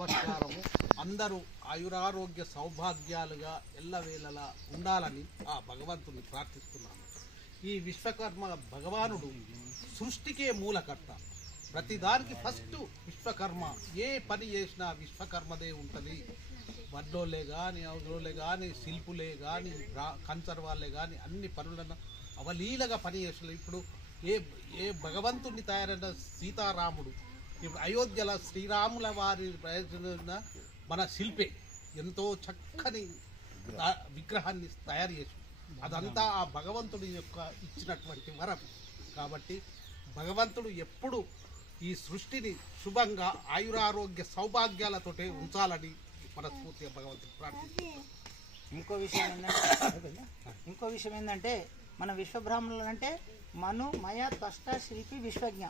నమస్కారము. అందరూ ఆయురారోగ్య సౌభాగ్యాలుగా ఎల్లవేళలా ఉండాలని ఆ భగవంతుని ప్రార్థిస్తున్నాను. ఈ విశ్వకర్మ భగవానుడు సృష్టికే మూలకర్త. ప్రతిదానికి ఫస్ట్ విశ్వకర్మ. ఏ పని చేసినా విశ్వకర్మదే ఉంటుంది. వడ్లోళ్ళే కానీ, అవరోళ్ళే కానీ, శిల్పులే కానీ, కంచర్ వాళ్ళే కానీ అన్ని పనులను అవలీలగా పనిచేస్తున్నారు. ఇప్పుడు ఏ భగవంతుని తయారైన సీతారాముడు, ఇప్పుడు అయోధ్యలో శ్రీరాముల వారి ప్రయోజన మన శిల్పే ఎంతో చక్కని విగ్రహాన్ని తయారు చేసి, అదంతా ఆ భగవంతుడి యొక్క ఇచ్చినటువంటి వరం. కాబట్టి భగవంతుడు ఎప్పుడు ఈ సృష్టిని శుభంగా ఆయురారోగ్య సౌభాగ్యాలతోటే ఉంచాలని మనస్ఫూర్తిగా భగవంతుడు ప్రార్థిస్తున్నాం. ఇంకో విషయం ఏంటంటే మన విశ్వబ్రాహ్మణులు అంటే మనుమయ త్వష్ట శిల్పి విశ్వజ్ఞ.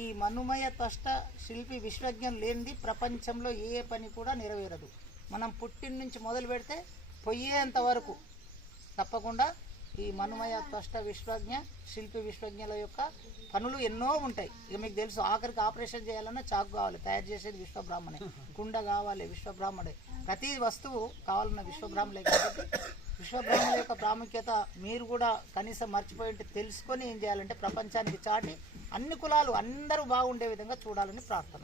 ఈ మనుమయ త్వష్ట శిల్పి విశ్వజ్ఞం లేనిది ప్రపంచంలో ఏ పని కూడా నెరవేరదు. మనం పుట్టిన నుంచి మొదలు పెడితే పొయ్యేంత వరకు తప్పకుండా ఈ మనుమయ త్వష్ట విశ్వజ్ఞ శిల్పి విశ్వజ్ఞల యొక్క పనులు ఎన్నో ఉంటాయి. ఇక మీకు తెలుసు, ఆఖరికి ఆపరేషన్ చేయాలన్నా చాకు కావాలి, తయారు చేసేది విశ్వబ్రాహ్మణే. కుండ కావాలి, విశ్వబ్రాహ్మణే. ప్రతి వస్తువు కావాలన్న విశ్వబ్రాహ్మణే. కాబట్టి విశ్వబ్రాహ్మణుల యొక్క ప్రాముఖ్యత మీరు కూడా కనీసం మర్చిపోయి తెలుసుకొని ఏం చేయాలంటే ప్రపంచానికి చాటి అన్ని కులాలు అందరూ బాగుండే విధంగా చూడాలని ప్రార్థన.